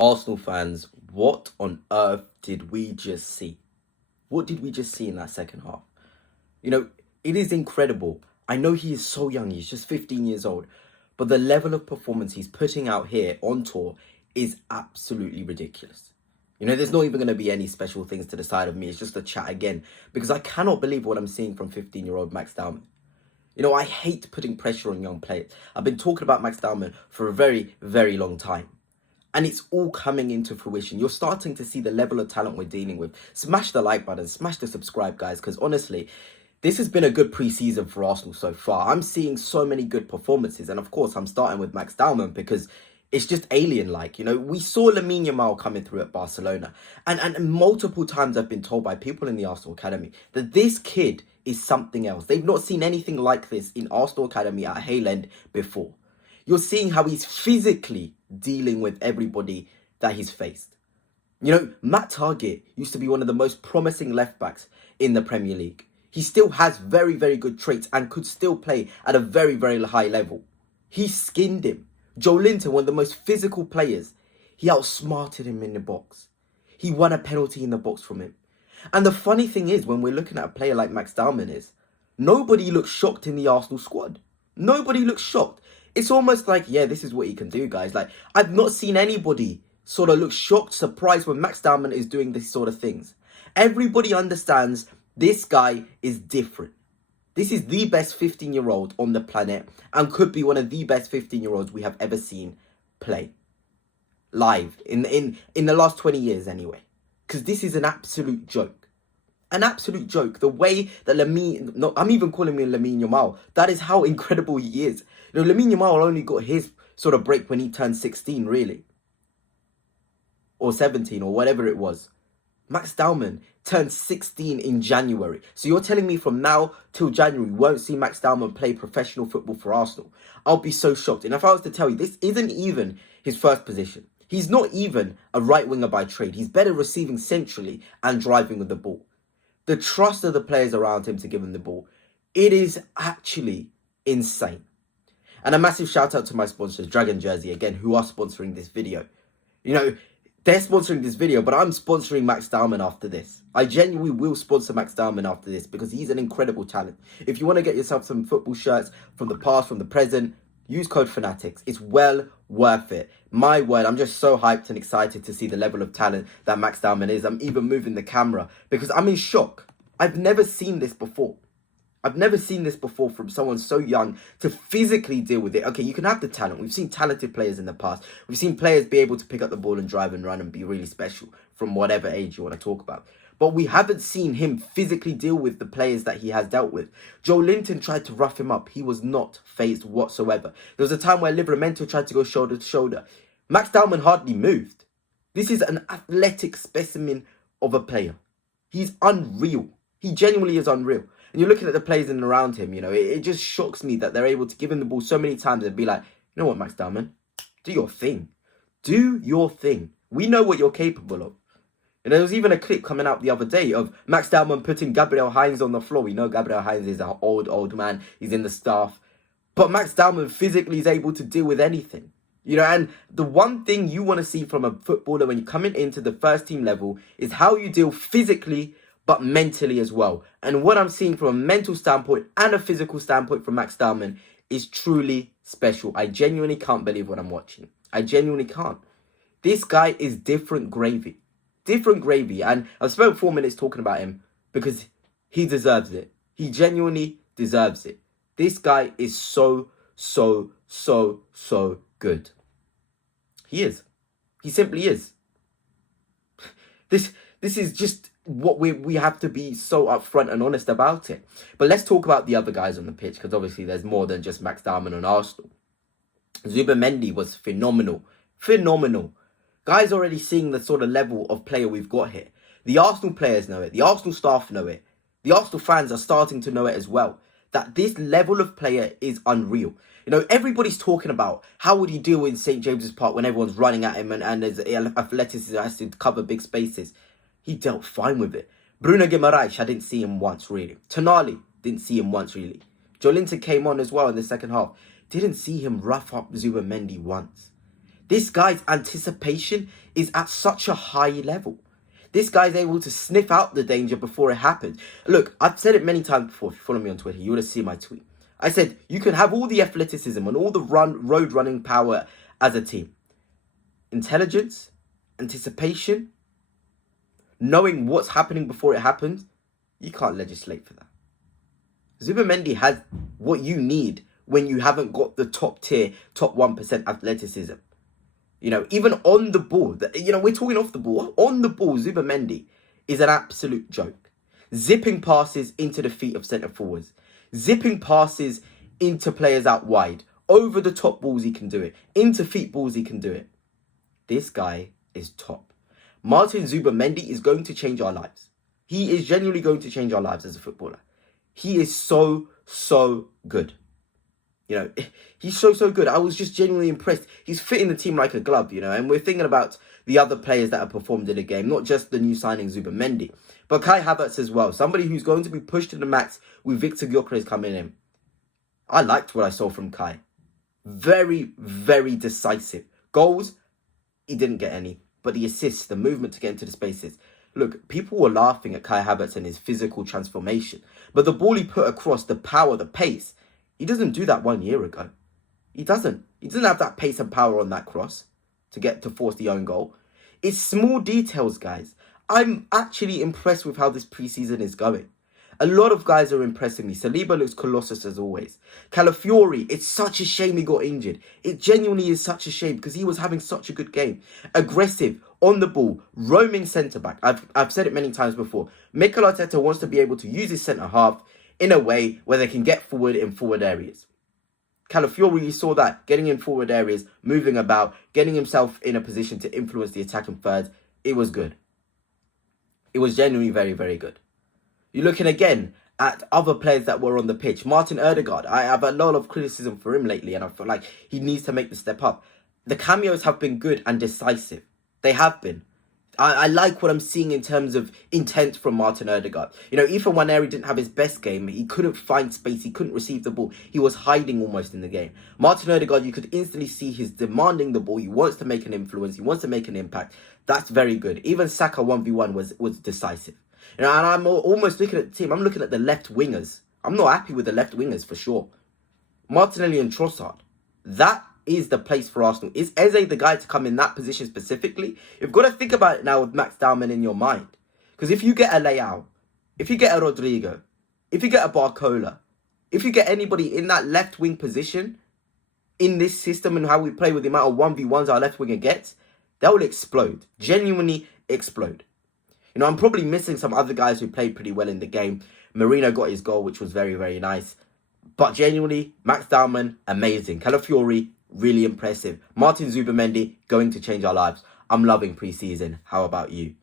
Arsenal fans, what on earth did we just see? What did we just see in that second half? You know, it is incredible. I know he is so young, he's just 15 years old, but the level of performance he's putting out here on tour is absolutely ridiculous. You know, there's not even going to be any special things to the side of me. It's just a chat again, because I cannot believe what I'm seeing from 15-year-old Max Dowman. You know, I hate putting pressure on young players. I've been talking about Max Dowman for a very, very long time. And it's all coming into fruition. You're starting to see the level of talent we're dealing with. Smash the like button, smash the subscribe, guys, because honestly, this has been a good pre-season for Arsenal so far. I'm seeing so many good performances. And of course, I'm starting with Max Dowman because it's just alien-like. You know, we saw Lamine Yamal coming through at Barcelona. And multiple times I've been told by people in the Arsenal Academy that this kid is something else. They've not seen anything like this in Arsenal Academy at Hale End before. You're seeing how he's physically dealing with everybody that he's faced. You know, Matt Targett used to be one of the most promising left-backs in the Premier League. He still has very, very good traits and could still play at a very, very high level. He skinned him. Joelinton, one of the most physical players, he outsmarted him in the box. He won a penalty in the box from him. And the funny thing is, when we're looking at a player like Max Dowman is, nobody looks shocked in the Arsenal squad. Nobody looks shocked. It's almost like, yeah, this is what he can do, guys. Like, I've not seen anybody sort of look shocked, surprised when Max Dowman is doing these sort of things. Everybody understands this guy is different. This is the best 15-year-old on the planet and could be one of the best 15-year-olds we have ever seen play live in the last 20 years anyway. Because this is an absolute joke. An absolute joke. The way that Lamine... No, I'm even calling him Lamine Yamal. That is how incredible he is. You know, Lamine Yamal only got his sort of break when he turned 16, really. Or 17, or whatever it was. Max Dowman turned 16 in January. So you're telling me from now till January, we won't see Max Dowman play professional football for Arsenal? I'll be so shocked. And if I was to tell you, this isn't even his first position. He's not even a right winger by trade. He's better receiving centrally and driving with the ball. The trust of the players around him to give him the ball, it is actually insane. And a massive shout out to my sponsors, Dragon Jersey, again, who are sponsoring this video. You know, they're sponsoring this video, but I'm sponsoring Max Dowman after this. I genuinely will sponsor Max Dowman after this because he's an incredible talent. If you want to get yourself some football shirts from the past, from the present, use code Fanatics. It's well worth it. My word, I'm just so hyped and excited to see the level of talent that Max Dowman is. I'm even moving the camera because I'm in shock. I've never seen this before. I've never seen this before from someone so young to physically deal with it. Okay, you can have the talent. We've seen talented players in the past. We've seen players be able to pick up the ball and drive and run and be really special from whatever age you want to talk about. But we haven't seen him physically deal with the players that he has dealt with. Joelinton tried to rough him up. He was not fazed whatsoever. There was a time where Livramento tried to go shoulder to shoulder. Max Dowman hardly moved. This is an athletic specimen of a player. He's unreal. He genuinely is unreal. And you're looking at the players in and around him, you know, it just shocks me that they're able to give him the ball so many times and be like, you know what, Max Dowman, do your thing. Do your thing. We know what you're capable of. And there was even a clip coming out the other day of Max Dowman putting Gabriel Heinz on the floor. We know Gabriel Heinz is an old man. He's in the staff. But Max Dowman physically is able to deal with anything. You know, and the one thing you want to see from a footballer when you're coming into the first team level is how you deal physically but mentally as well. And what I'm seeing from a mental standpoint and a physical standpoint from Max Dowman is truly special. I genuinely can't believe what I'm watching. I genuinely can't. This guy is different gravy. Different gravy. And I've spent 4 minutes talking about him because he deserves it. He genuinely deserves it. This guy is so good. He is. He simply is. This is just what we have to be so upfront and honest about it. But let's talk about the other guys on the pitch, because obviously there's more than just Max Dowman on Arsenal. Zubimendi was phenomenal. Phenomenal. Guys already seeing the sort of level of player we've got here. The Arsenal players know it. The Arsenal staff know it. The Arsenal fans are starting to know it as well. That this level of player is unreal. You know, everybody's talking about how would he deal in St. James's Park when everyone's running at him and his athleticism has to cover big spaces. He dealt fine with it. Bruno Guimaraes, I didn't see him once, really. Tonali, didn't see him once, really. Joelinton came on as well in the second half. Didn't see him rough up Zubimendi once. This guy's anticipation is at such a high level. This guy's able to sniff out the danger before it happens. Look, I've said it many times before. If you follow me on Twitter, you would have seen my tweet. I said, you can have all the athleticism and all the road running power as a team. Intelligence, anticipation, knowing what's happening before it happens, you can't legislate for that. Zubimendi has what you need when you haven't got the top tier, top 1% athleticism. You know, even on the ball, you know, we're talking off the ball. On the ball, Zubimendi is an absolute joke. Zipping passes into the feet of centre forwards. Zipping passes into players out wide. Over the top balls, he can do it. Into feet balls, he can do it. This guy is top. Martin Zubimendi is going to change our lives. He is genuinely going to change our lives as a footballer. He is so good. You know, he's so good. I was just genuinely impressed. He's fitting the team like a glove, you know, and we're thinking about the other players that have performed in the game, not just the new signing Zubimendi, but Kai Havertz as well. Somebody who's going to be pushed to the max with Victor Gyökeres coming in. I liked what I saw from Kai. Very decisive. Goals, he didn't get any, but the assists, the movement to get into the spaces. Look, people were laughing at Kai Havertz and his physical transformation, but the ball he put across, the power, the pace, he doesn't do that 1 year ago. He doesn't. He doesn't have that pace and power on that cross to force the own goal. It's small details, guys. I'm actually impressed with how this preseason is going. A lot of guys are impressing me. Saliba looks colossus as always. Calafiori, it's such a shame he got injured. It genuinely is such a shame because he was having such a good game. Aggressive, on the ball, roaming centre-back. I've said it many times before. Mikel Arteta wants to be able to use his centre-half in a way where they can get forward in forward areas. Calafiori, you saw that, getting in forward areas, moving about, getting himself in a position to influence the attacking thirds. It was good. It was genuinely very good. You're looking again at other players that were on the pitch. Martin Ødegaard, I have a lot of criticism for him lately, and I feel like he needs to make the step up. The cameos have been good and decisive. They have been. I like what I'm seeing in terms of intent from Martin Ødegaard. You know, Ethan Nwaneri didn't have his best game. He couldn't find space. He couldn't receive the ball. He was hiding almost in the game. Martin Ødegaard, you could instantly see he's demanding the ball. He wants to make an influence. He wants to make an impact. That's very good. Even Saka 1v1 was decisive. You know, and I'm almost looking at the team. I'm looking at the left wingers. I'm not happy with the left wingers for sure. Martinelli and Trossard. That is the place for Arsenal. Is Eze the guy to come in that position specifically? You've got to think about it now with Max Dowman in your mind. Because if you get a Leao, if you get a Rodrigo, if you get a Barcola, if you get anybody in that left wing position, in this system and how we play with the amount of 1v1s our left winger gets, that will explode. Genuinely explode. You know, I'm probably missing some other guys who played pretty well in the game. Marino got his goal, which was very nice. But genuinely, Max Dowman, amazing. Calafiori, really impressive. Martin Zubimendi, going to change our lives. I'm loving preseason. How about you?